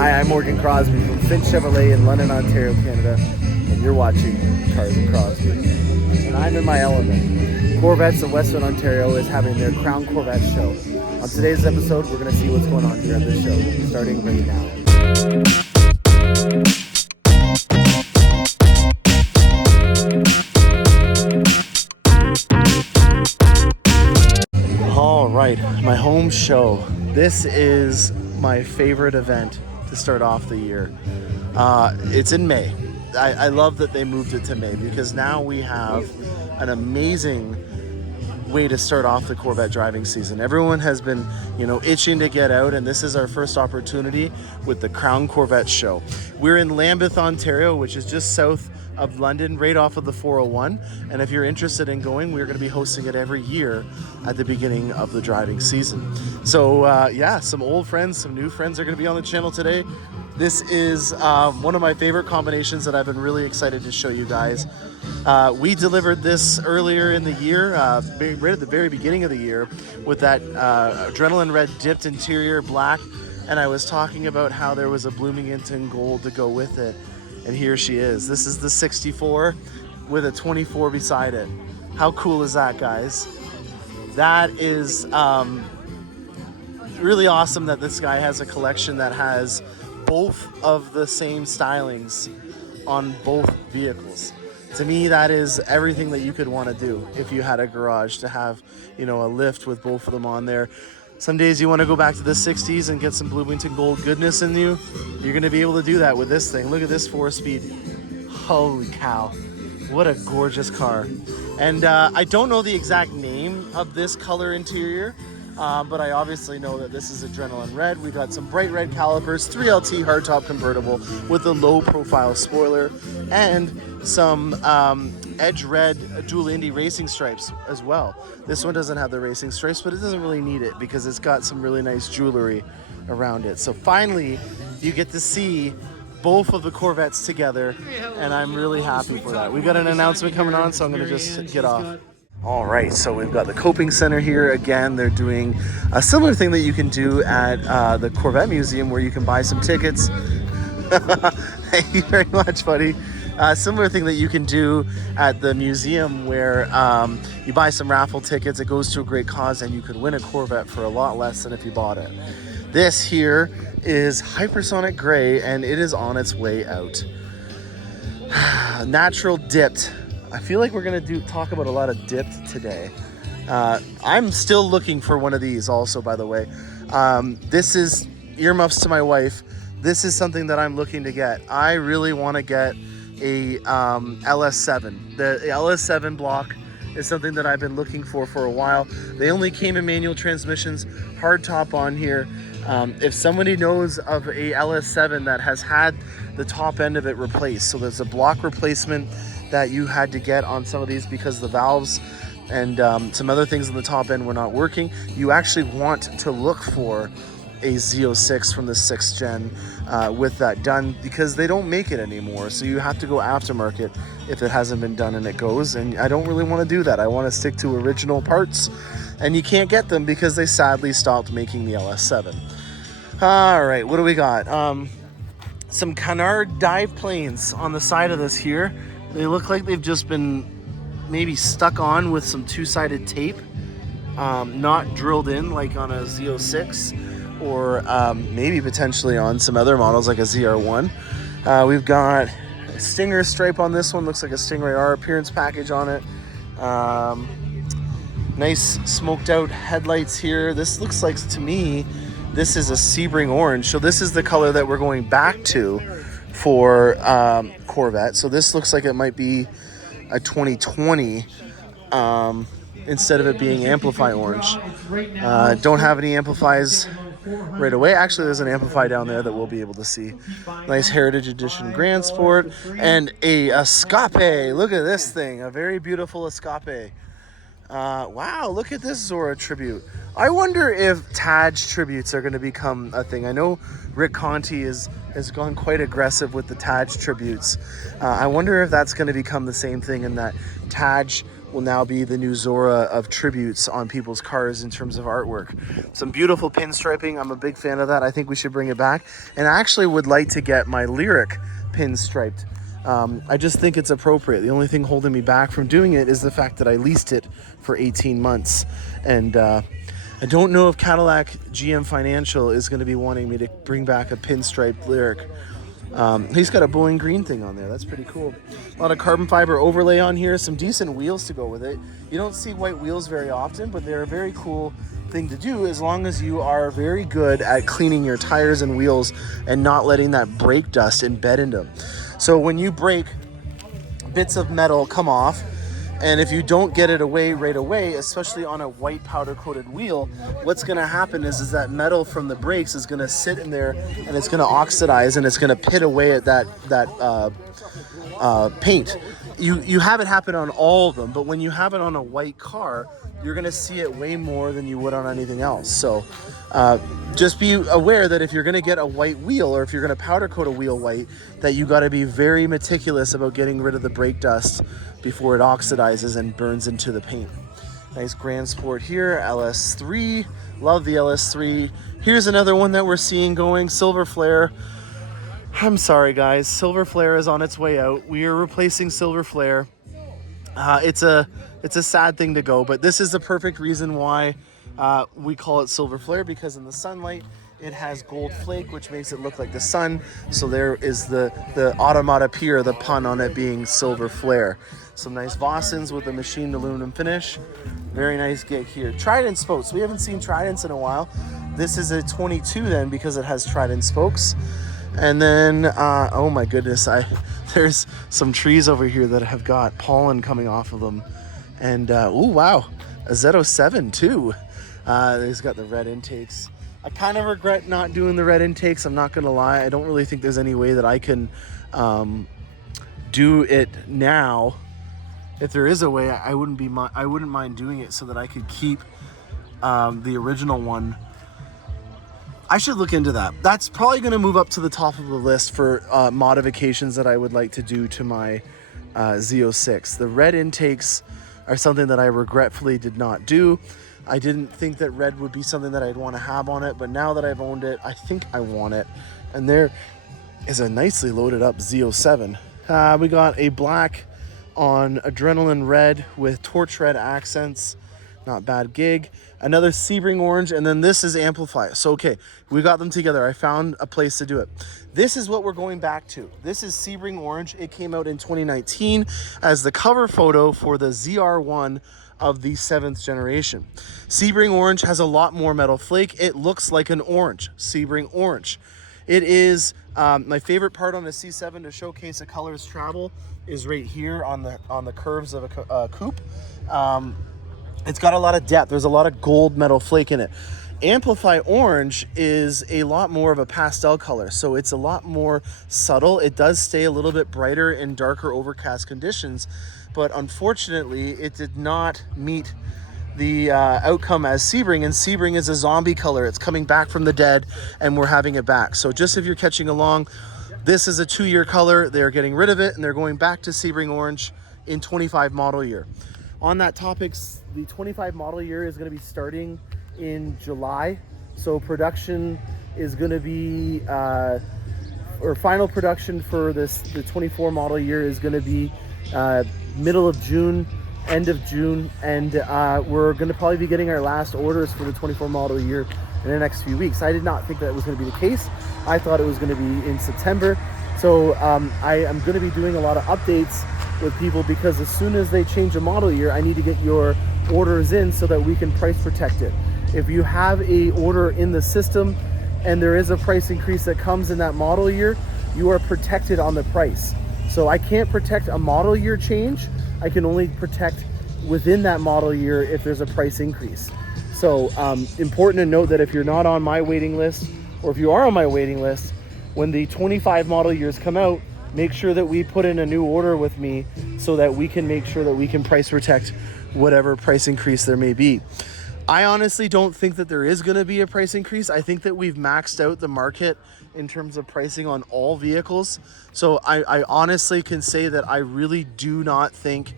Hi, I'm Morgan Crosby from Finch Chevrolet in London, Ontario, Canada, and you're watching Cars and Crosby. And I'm in my element. Corvettes of Western Ontario is having their Crown Corvette show. On today's episode, we're going to see what's going on here at this show, starting right now. All right, my home show. This is my favorite event to start off the year. It's in May. I love that they moved it to May because now we have an amazing way to start off the Corvette driving season. Everyone has been, itching to get out, and this is our first opportunity with the Crown Corvette show. We're in Lambeth, Ontario, which is just south of London, right off of the 401. And if you're interested in going, we're going to be hosting it every year at the beginning of the driving season. So some old friends, some new friends are going to be on the channel today. This is one of my favorite combinations that I've been really excited to show you guys. We delivered this earlier in the year, right at the very beginning of the year, with that Adrenaline Red dipped interior black. And I was talking about how there was a Bloomington gold to go with it. And here she is. This is the 64 with a 24 beside it. How cool is that, guys? That is really awesome that this guy has a collection that has both of the same stylings on both vehicles. To me, that is everything that you could want to do if you had a garage, to have, a lift with both of them on there. Some days you want to go back to the 60s and get some Bloomington Gold goodness in you. You're going to be able to do that with this thing. Look at this 4-speed. Holy cow. What a gorgeous car. And I don't know the exact name of this color interior, but I obviously know that this is Adrenaline Red. We got some bright red calipers, 3LT hardtop convertible with a low profile spoiler, and some edge red dual Indy racing stripes as well. This one doesn't have the racing stripes, but it doesn't really need it because it's got some really nice jewelry around it. So finally, you get to see both of the Corvettes together, and I'm really happy for that. We've got an announcement coming on, so I'm going to just get off. All right, so we've got the Coping Center here again. They're doing a similar thing that you can do at the Corvette Museum, where you can buy some tickets. Thank you very much, buddy. Similar thing that you can do at the museum, where you buy some raffle tickets. It goes to a great cause, and you could win a Corvette for a lot less than if you bought it. This here is Hypersonic Gray, and it is on its way out. Natural dipped. I feel like we're gonna talk about a lot of dipped today. I'm still looking for one of these also, by the way. This is earmuffs to my wife. This is something that I'm looking to get. I really want to get a LS7. The LS7 block is something that I've been looking for a while. They only came in manual transmissions, hard top on here. If somebody knows of a LS7 that has had the top end of it replaced, so there's a block replacement that you had to get on some of these because the valves and some other things on the top end were not working, you actually want to look for a Z06 from the 6th gen with that done, because they don't make it anymore. So you have to go aftermarket if it hasn't been done and it goes. And I don't really want to do that. I want to stick to original parts, and you can't get them because they sadly stopped making the LS7. All right, what do we got? Some Canard dive planes on the side of this here. They look like they've just been maybe stuck on with some two-sided tape, not drilled in like on a Z06, or maybe potentially on some other models like a ZR1. We've got a Stinger stripe on this one. Looks like a Stingray R appearance package on it. Nice smoked out headlights here. This looks like, to me, this is a Sebring orange. So this is the color that we're going back to for Corvette. So this looks like it might be a 2020 instead of it being Amplify orange. Don't have any Amplifies right away. Actually, there's an Amplify down there that we'll be able to see. Nice Heritage Edition Grand Sport and a Escape. Look at this thing, a very beautiful Escape. Wow, look at this Zora tribute. I wonder if Taj tributes are going to become a thing. I know Rick Conti has gone quite aggressive with the Taj tributes. I wonder if that's going to become the same thing, and that Taj will now be the new Zora of tributes on people's cars in terms of artwork. Some beautiful pinstriping. I'm a big fan of that. I think we should bring it back. And I actually would like to get my Lyric pinstriped. I just think it's appropriate. The only thing holding me back from doing it is the fact that I leased it for 18 months. And I don't know if Cadillac GM Financial is going to be wanting me to bring back a pinstriped Lyric. He's got a bowling green thing on there. That's pretty cool. A lot of carbon fiber overlay on here. Some decent wheels to go with it. You don't see white wheels very often, but they're a very cool thing to do as long as you are very good at cleaning your tires and wheels and not letting that brake dust embed into them. So when you brake, bits of metal come off, and if you don't get it away right away, especially on a white powder coated wheel, what's going to happen is that metal from the brakes is going to sit in there and it's going to oxidize and it's going to pit away at that paint. You have it happen on all of them, but when you have it on a white car, you're going to see it way more than you would on anything else. So just be aware that if you're going to get a white wheel, or if you're going to powder coat a wheel white, that you got to be very meticulous about getting rid of the brake dust before it oxidizes and burns into the paint. Nice Grand Sport here, LS3. Love the LS3. Here's another one that we're seeing going, Silver Flare. I'm sorry guys, Silver Flare is on its way out. We are replacing Silver Flare. It's a sad thing to go, but this is the perfect reason why we call it Silver Flare, because in the sunlight it has gold flake, which makes it look like the sun. So there is the automatopoeia, the pun on it being Silver Flare. Some nice Vossens with a machined aluminum finish. Very nice gig here. Trident spokes. We haven't seen Tridents in a while. This is a 22 then, because it has Trident spokes. And then, oh my goodness, there's some trees over here that have got pollen coming off of them. And, oh wow, a Z07 too. It's got the red intakes. I kind of regret not doing the red intakes, I'm not gonna lie. I don't really think there's any way that I can do it now. If there is a way, I wouldn't mind doing it so that I could keep the original one. I should look into that. That's probably going to move up to the top of the list for modifications that I would like to do to my Z06. The red intakes are something that I regretfully did not do. I didn't think that red would be something that I'd want to have on it, but now that I've owned it, I think I want it. And there is a nicely loaded up Z07. We got a black on Adrenaline Red with Torch Red accents. Not bad gig. Another Sebring Orange, and then this is Amplify. So, okay, we got them together. I found a place to do it. This is what we're going back to. This is Sebring Orange. It came out in 2019 as the cover photo for the ZR1 of the 7th generation. Sebring Orange has a lot more metal flake. It looks like an orange. Sebring Orange. It is my favorite part on the C7 to showcase a color's travel is right here on the curves of a coupe. It's got a lot of depth. There's a lot of gold metal flake in it. Amplify Orange is a lot more of a pastel color, so it's a lot more subtle. It does stay a little bit brighter in darker overcast conditions, but unfortunately it did not meet the outcome as Sebring, and Sebring is a zombie color. It's coming back from the dead and we're having it back. So just if you're catching along, this is a 2-year color. They're getting rid of it and they're going back to Sebring Orange in 25 model year. On that topic, the 25 model year is going to be starting in July. So production is going to be, or final production for the 24 model year is going to be middle of June, end of June. And we're going to probably be getting our last orders for the 24 model year in the next few weeks. I did not think that was going to be the case. I thought it was going to be in September. So I am going to be doing a lot of updates with people, because as soon as they change a model year, I need to get your orders in so that we can price protect it. If you have a order in the system and there is a price increase that comes in that model year, you are protected on the price. So I can't protect a model year change. I can only protect within that model year if there's a price increase. So important to note that if you're not on my waiting list, or if you are on my waiting list, when the 25 model years come out, make sure that we put in a new order with me so that we can make sure that we can price protect whatever price increase there may be. I honestly don't think that there is going to be a price increase. I think that we've maxed out the market in terms of pricing on all vehicles. So I honestly can say that I really do not think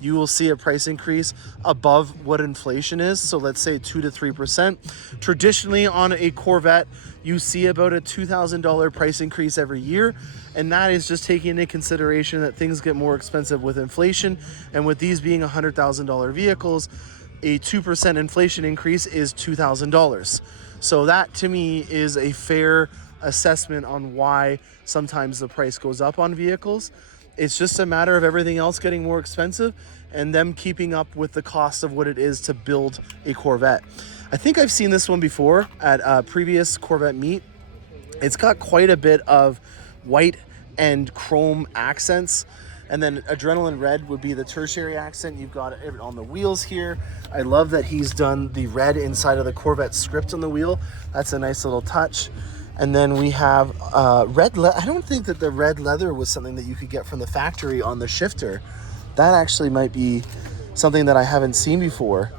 you will see a price increase above what inflation is. So let's say 2 to 3%. Traditionally on a Corvette, you see about a $2,000 price increase every year. And that is just taking into consideration that things get more expensive with inflation. And with these being $100,000 vehicles, a 2% inflation increase is $2,000. So that to me is a fair assessment on why sometimes the price goes up on vehicles. It's just a matter of everything else getting more expensive and them keeping up with the cost of what it is to build a Corvette. I think I've seen this one before at a previous Corvette meet. It's got quite a bit of white and chrome accents. And then Adrenaline Red would be the tertiary accent. You've got it on the wheels here. I love that he's done the red inside of the Corvette script on the wheel. That's a nice little touch. And then we have red leather. I don't think that the red leather was something that you could get from the factory on the shifter. That actually might be something that I haven't seen before.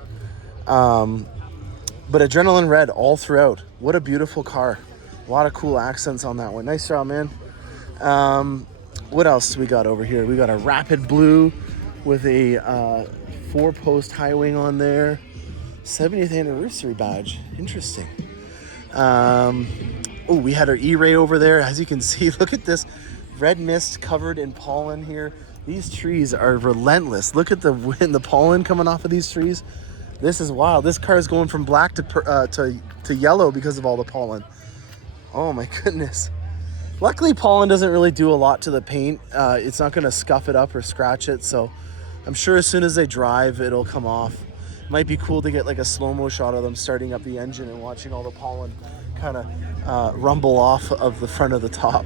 But Adrenaline Red all throughout. What a beautiful car. A lot of cool accents on that one. Nice job, man. What else do we got over here? We got a Rapid Blue with a 4-post high wing on there. 70th anniversary badge. Interesting. Oh, we had our E-Ray over there. As you can see, look at this red mist covered in pollen here. These trees are relentless. Look at the wind, the pollen coming off of these trees. This is wild. This car is going from black to yellow because of all the pollen. Oh my goodness. Luckily, pollen doesn't really do a lot to the paint. It's not going to scuff it up or scratch it. So I'm sure as soon as they drive, it'll come off. Might be cool to get like a slow-mo shot of them starting up the engine and watching all the pollen kind of rumble off of the front of the top.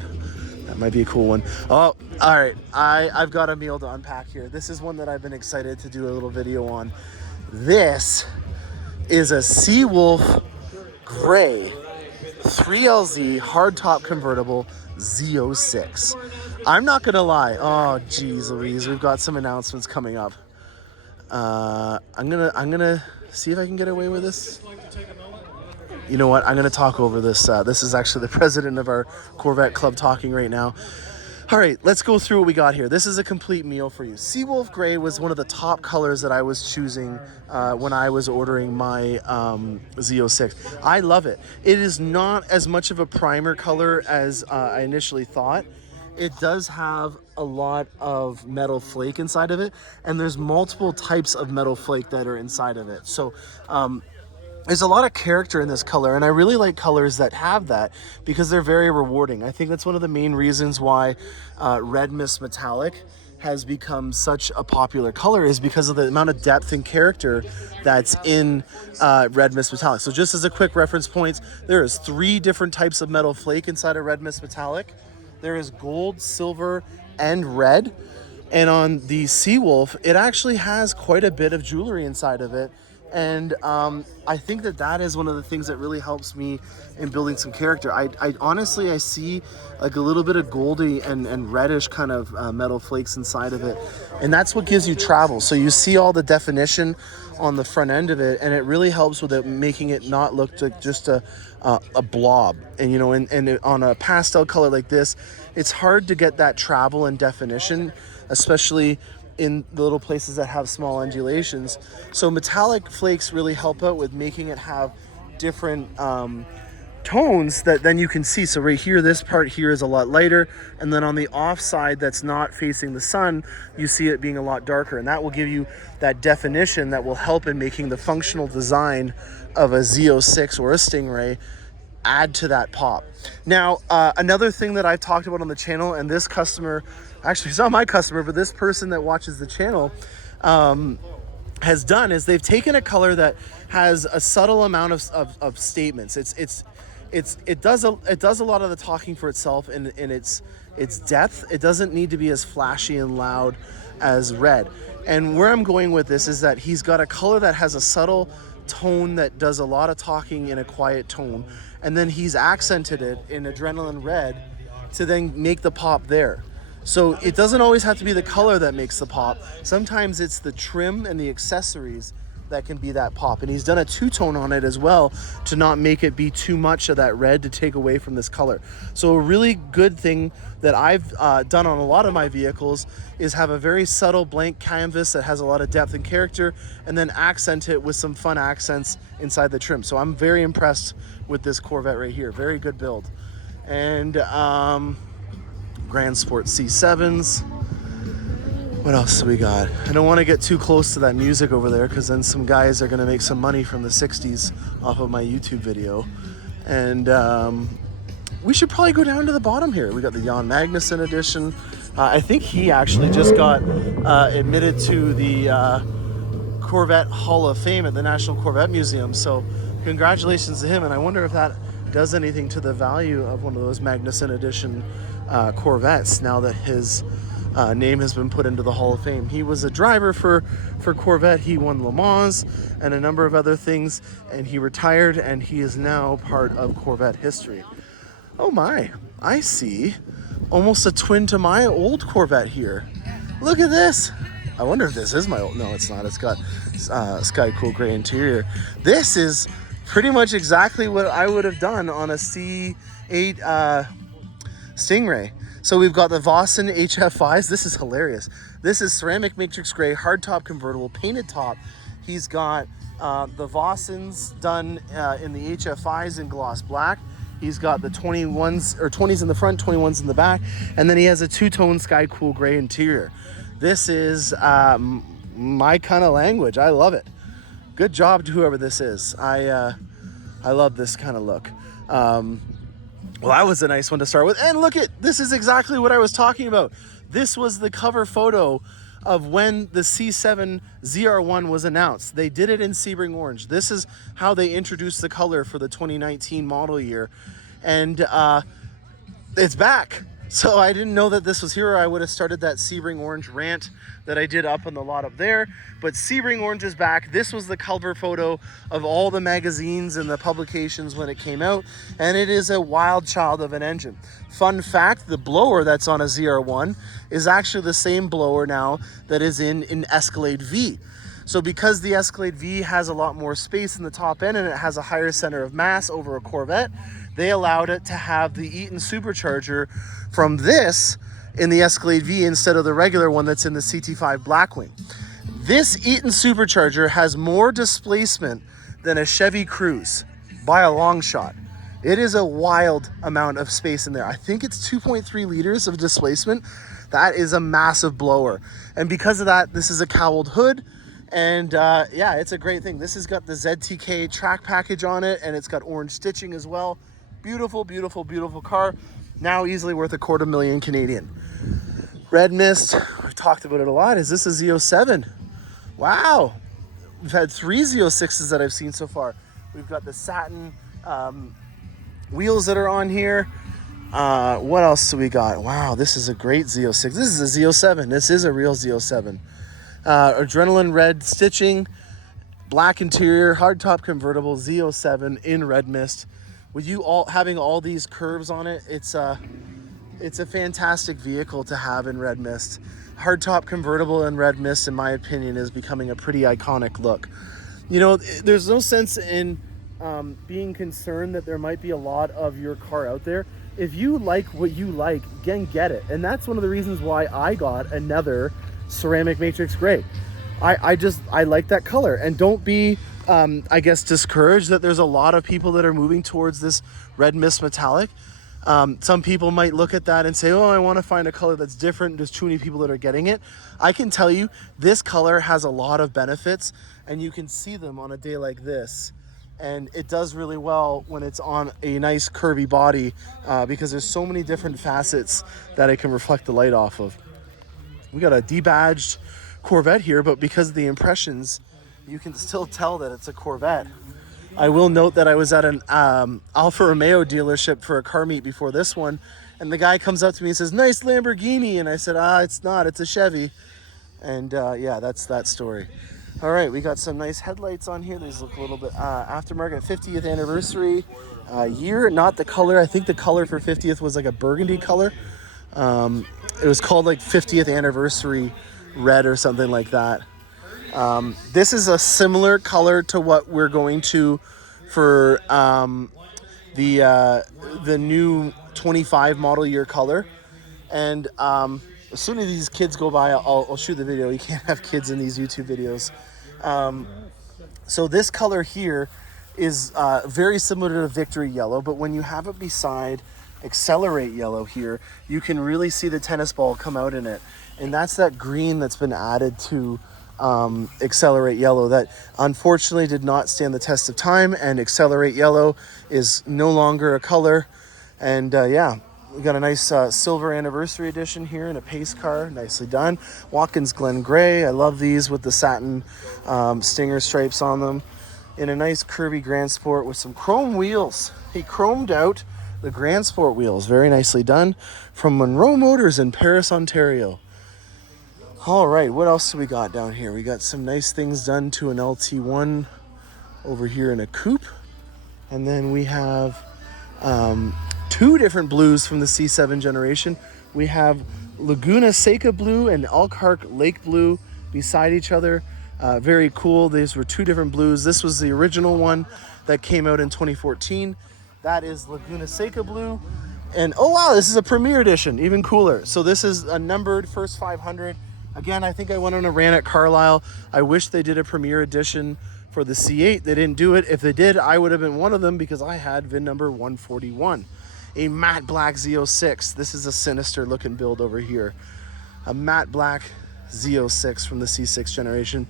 That might be a cool one. Oh, all right. I've got a meal to unpack here. This is one that I've been excited to do a little video on. This is a Seawolf Gray 3LZ hardtop convertible Z06. I'm not gonna lie. Oh, geez Louise, we've got some announcements coming up. I'm gonna see if I can get away with this. You know what? I'm gonna talk over this. This is actually the president of our Corvette club talking right now. All right, let's go through what we got here. This is a complete meal for you. Seawolf Gray was one of the top colors that I was choosing when I was ordering my Z06. I love it. It is not as much of a primer color as I initially thought. It does have a lot of metal flake inside of it, and there's multiple types of metal flake that are inside of it. So there's a lot of character in this color, and I really like colors that have that because they're very rewarding. I think that's one of the main reasons why Red Mist Metallic has become such a popular color, is because of the amount of depth and character that's in Red Mist Metallic. So just as a quick reference point, there is 3 different types of metal flake inside of Red Mist Metallic. There is gold, silver, and red. And on the Seawolf, it actually has quite a bit of jewelry inside of it. And I think that is one of the things that really helps me in building some character. I honestly, I see like a little bit of goldy and reddish kind of metal flakes inside of it. And that's what gives you travel. So you see all the definition on the front end of it, and it really helps with it, making it not look like just a blob. And, you know, and on a pastel color like this, it's hard to get that travel and definition, especially in the little places that have small undulations. So metallic flakes really help out with making it have different tones that then you can see. So right here, this part here is a lot lighter, and then on the off side that's not facing the sun, you see it being a lot darker, and that will give you that definition that will help in making the functional design of a Z06 or a Stingray add to that pop. Now, another thing that I've talked about on the channel, and this customer, actually it's not my customer, but this person that watches the channel has done, is they've taken a color that has a subtle amount of statements. It does a lot of the talking for itself in its depth. It doesn't need to be as flashy and loud as red. And where I'm going with this is that he's got a color that has a subtle tone that does a lot of talking in a quiet tone, and then he's accented it in Adrenaline Red to then make the pop there. So it doesn't always have to be the color that makes the pop. Sometimes it's the trim and the accessories that can be that pop. And he's done a two-tone on it as well to not make it be too much of that red to take away from this color. So a really good thing that I've done on a lot of my vehicles is have a very subtle blank canvas that has a lot of depth and character, and then accent it with some fun accents inside the trim. So I'm very impressed with this Corvette right here. Very good build. And Grand Sport C7s. What else do we got? I don't want to get too close to that music over there because then some guys are going to make some money from the 60s off of my YouTube video. And we should probably go down to the bottom here. We got the Jan Magnuson edition. I think he actually just got admitted to the Corvette Hall of Fame at the National Corvette Museum. So congratulations to him. And I wonder if that does anything to the value of one of those Magnuson edition Corvettes now that his name has been put into the Hall of Fame. He was a driver for Corvette. He won Le Mans and a number of other things, and he retired, and he is now part of Corvette history. Oh my, I see almost a twin to my old Corvette here. Look at this. I wonder if this is my old, no, it's not. It's got Sky Cool Gray interior. This is pretty much exactly what I would have done on a C8 Stingray. So we've got the Vossen HF5s. This is hilarious. This is ceramic matrix gray, hardtop convertible, painted top. He's got the Vossens done in the HF5s in gloss black. He's got the 21s or 20s in the front, 21s in the back, and then he has a two-tone Sky Cool Gray interior. This is my kind of language. I love it. Good job to whoever this is. I love this kind of look. Well, that was a nice one to start with. And look this is exactly what I was talking about. This was the cover photo of when the C7 ZR1 was announced. They did it in Sebring Orange. This is how they introduced the color for the 2019 model year. And it's back. So I didn't know that this was here, or I would have started that Sebring Orange rant that I did up on the lot up there. But Sebring Orange is back. This was the cover photo of all the magazines and the publications when it came out, and it is a wild child of an engine. Fun fact, the blower that's on a ZR1 is actually the same blower now that is in an Escalade V. So because the Escalade V has a lot more space in the top end and it has a higher center of mass over a Corvette, they allowed it to have the Eaton supercharger from this in the Escalade V instead of the regular one that's in the CT5 Blackwing. This Eaton supercharger has more displacement than a Chevy Cruze by a long shot. It is a wild amount of space in there. I think it's 2.3 liters of displacement. That is a massive blower. And because of that, this is a cowled hood. And yeah, it's a great thing. This has got the ZTK track package on it, and it's got orange stitching as well. Beautiful, beautiful, beautiful car. Now easily worth $250,000 Canadian. Red Mist, we've talked about it a lot. Is this a Z07? Wow. We've had 3 Z06s that I've seen so far. We've got the satin wheels that are on here. What else do we got? Wow, this is a great Z06. This is a Z07. This is a real Z07. Adrenaline red stitching, black interior, hardtop convertible, Z07 in Red Mist. With you all having all these curves on it, it's a fantastic vehicle to have in Red Mist. Hardtop convertible in Red Mist, in my opinion, is becoming a pretty iconic look. You know, there's no sense in being concerned that there might be a lot of your car out there. If you like what you like, again, get it. And that's one of the reasons why I got another ceramic matrix gray. I like that color. And don't be I guess discouraged that there's a lot of people that are moving towards this Red Mist metallic. Some people might look at that and say, oh, I want to find a color that's different. There's too many people that are getting it. I can tell you this color has a lot of benefits, and you can see them on a day like this. And it does really well when it's on a nice curvy body because there's so many different facets that it can reflect the light off of. We got a debadged Corvette here, but because of the impressions, you can still tell that it's a Corvette. I will note that I was at an Alfa Romeo dealership for a car meet before this one, and the guy comes up to me and says, nice Lamborghini, and I said, it's not, it's a Chevy. And yeah, that's that story. All right, we got some nice headlights on here. These look a little bit aftermarket. 50th anniversary year, not the color. I think the color for 50th was like a burgundy color. It was called like 50th anniversary red or something like that. This is a similar color to what we're going to for the new 25 model year color. And as soon as these kids go by, I'll shoot the video. You can't have kids in these YouTube videos. So this color here is very similar to Victory Yellow, but when you have it beside Accelerate Yellow here, you can really see the tennis ball come out in it. And that's that green that's been added to Accelerate Yellow that unfortunately did not stand the test of time, and Accelerate Yellow is no longer a color. And yeah, we got a nice silver anniversary edition here in a pace car, nicely done. Watkins Glen Gray, I love these with the satin stinger stripes on them, in a nice curvy Grand Sport with some chrome wheels. He chromed out the Grand Sport wheels, very nicely done, from Monroe Motors in Paris, Ontario. All right, what else do we got down here? We got some nice things done to an LT1 over here in a coupe. And then we have two different blues from the C7 generation. We have Laguna Seca Blue and Elkhart Lake Blue beside each other. Very cool. These were two different blues. This was the original one that came out in 2014. That is Laguna Seca Blue. And oh wow, this is a Premier Edition, even cooler. So this is a numbered first 500. Again, I think I went on a rant at Carlisle. I wish they did a Premier Edition for the C8. They didn't do it. If they did, I would have been one of them because I had VIN number 141. A matte black Z06. This is a sinister looking build over here. A matte black Z06 from the C6 generation.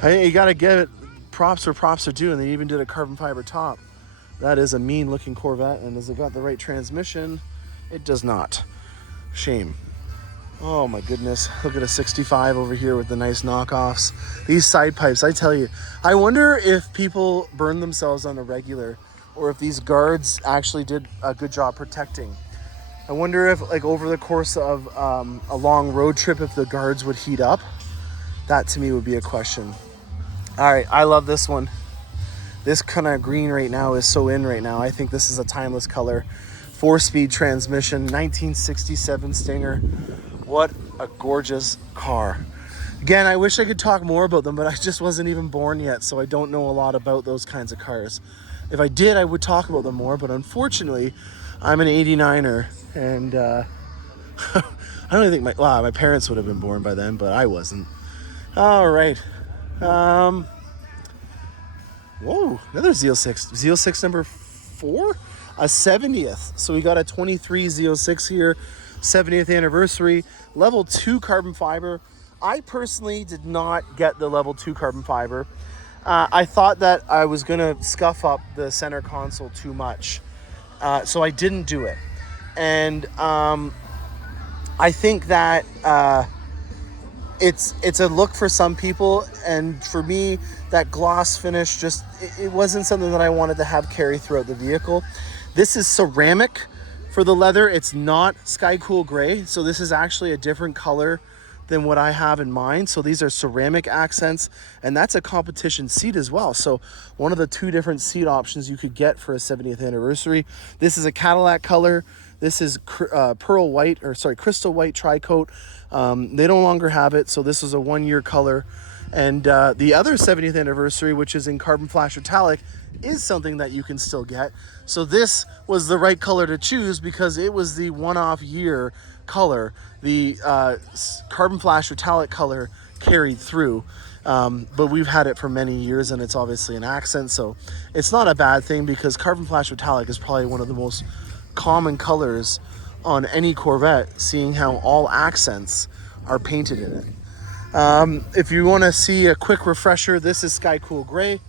Hey, you gotta give it props where props are due, and they even did a carbon fiber top. That is a mean looking Corvette, and has it got the right transmission? It does not. Shame. Oh my goodness, look at a 65 over here with the nice knockoffs. These side pipes, I tell you, I wonder if people burn themselves on a regular, or if these guards actually did a good job protecting. I wonder if, like, over the course of a long road trip, if the guards would heat up. That to me would be a question. All right, I love this one. This kind of green right now is so in right now. I think this is a timeless color. 4-speed transmission, 1967 Stinger. What a gorgeous car. Again, I wish I could talk more about them, but I just wasn't even born yet, so I don't know a lot about those kinds of cars. If I did, I would talk about them more, but unfortunately, I'm an 89er, and I don't even think my parents would have been born by then, but I wasn't. All right. Whoa, another Z06. Z06 number 4? A 70th. So we got a 23 Z06 here, 70th anniversary, level 2 carbon fiber. I personally did not get the level 2 carbon fiber. I thought that I was gonna scuff up the center console too much. So I didn't do it. And I think that it's a look for some people, and for me, that gloss finish just, it wasn't something that I wanted to have carry throughout the vehicle. This is ceramic for the leather. It's not sky cool gray, so this is actually a different color than what I have in mind. So these are ceramic accents, and that's a competition seat as well. So one of the two different seat options you could get for a 70th anniversary. This is a Cadillac color. This is crystal white tri-coat. They no longer have it, so this is a 1-year color. And the other 70th anniversary, which is in carbon flash metallic, is something that you can still get. So this was the right color to choose because it was the one-off year color. The carbon flash metallic color carried through, but we've had it for many years, and it's obviously an accent, so it's not a bad thing because carbon flash metallic is probably one of the most common colors on any Corvette, seeing how all accents are painted in it. If you want to see a quick refresher, this is Sky Cool Gray.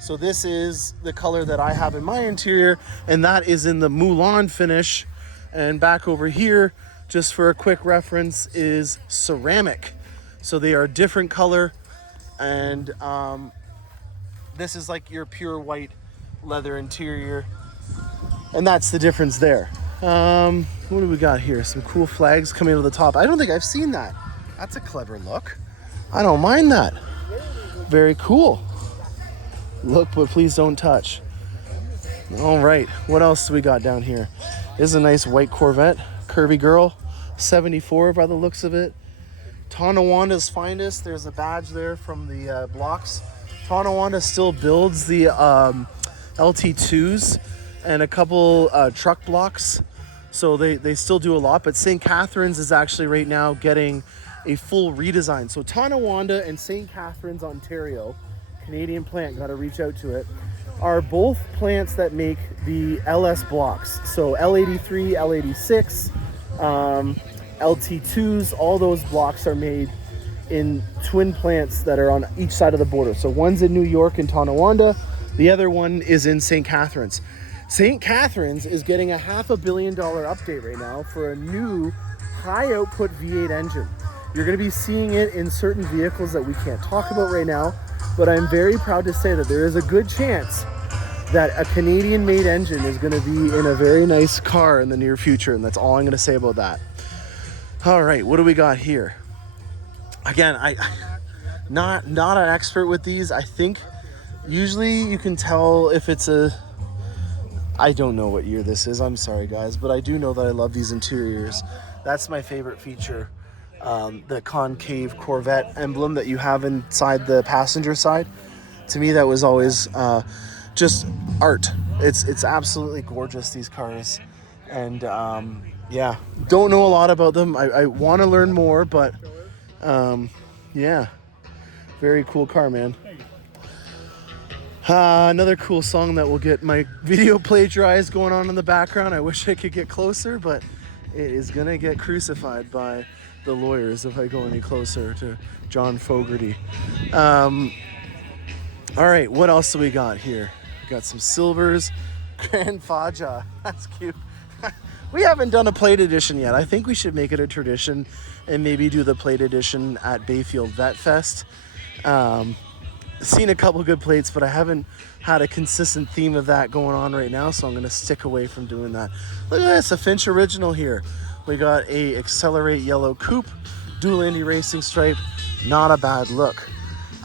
So this is the color that I have in my interior, and that is in the Moulin finish. And back over here, just for a quick reference, is ceramic. So they are different color, and this is like your pure white leather interior, and that's the difference there. What do we got here? Some cool flags coming out of the top. I don't think I've seen that. That's a clever look. I don't mind that. Very cool. Look, but please don't touch. All right, what else do we got down here? This is a nice white Corvette, curvy girl, 74 by the looks of it. Tonawanda's finest. There's a badge there from the blocks. Tonawanda still builds the LT2s and a couple truck blocks. So they still do a lot, but St. Catharines is actually right now getting a full redesign. So Tonawanda and St. Catharines, Ontario, Canadian plant, got to reach out to it, are both plants that make the LS blocks. So L83, L86, LT2s, all those blocks are made in twin plants that are on each side of the border. So one's in New York in Tonawanda, the other one is in St. Catharines. St. Catharines is getting a $500 million update right now for a new high output V8 engine. You're going to be seeing it in certain vehicles that we can't talk about right now, but I'm very proud to say that there is a good chance that a Canadian made engine is going to be in a very nice car in the near future, and that's all I'm going to say about that. All right, what do we got here? Again, I'm not an expert with these. I think usually you can tell if it's I don't know what year this is, I'm sorry guys, but I do know that I love these interiors. That's my favorite feature, the concave Corvette emblem that you have inside the passenger side. To me, that was always just art. It's absolutely gorgeous, these cars. And yeah, don't know a lot about them. I want to learn more, but yeah, very cool car, man. Another cool song that will get my video plagiarized going on in the background. I wish I could get closer, but it is gonna get crucified by the lawyers if I go any closer to John Fogerty. All right, what else do we got here? We got some silvers. Grand Faja, that's cute. We haven't done a plate edition yet. I think we should make it a tradition and maybe do the plate edition at Bayfield Vet Fest. Seen a couple good plates, but I haven't had a consistent theme of that going on right now, so I'm going to stick away from doing that. Look at this, a Finch original here. We got a Accelerate yellow coupe, dual Indy racing stripe. Not a bad look.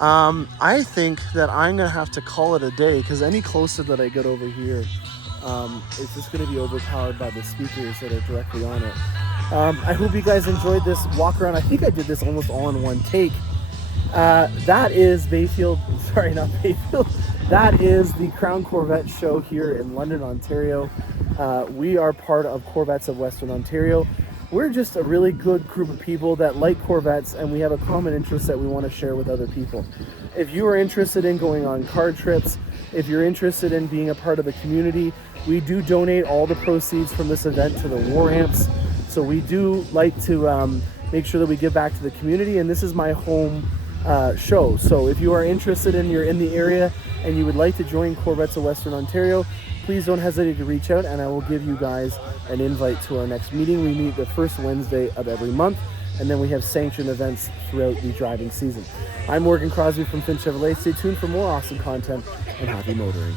I think that I'm going to have to call it a day, because any closer that I get over here, it's just going to be overpowered by the speakers that are directly on it. I hope you guys enjoyed this walk around. I think I did this almost all in one take. That is Bayfield, sorry, not Bayfield. That is the Crown Corvette show here in London, Ontario. We are part of Corvettes of Western Ontario. We're just a really good group of people that like Corvettes, and we have a common interest that we want to share with other people. If you are interested in going on car trips, if you're interested in being a part of the community, we do donate all the proceeds from this event to the War Amps. So we do like to make sure that we give back to the community, and this is my home show. So if you are interested and you're in the area and you would like to join Corvettes of Western Ontario, please don't hesitate to reach out, and I will give you guys an invite to our next meeting. We meet the first Wednesday of every month, and then we have sanctioned events throughout the driving season. I'm Mcrosbie from Finch Chevrolet. Stay tuned for more awesome content, and happy motoring.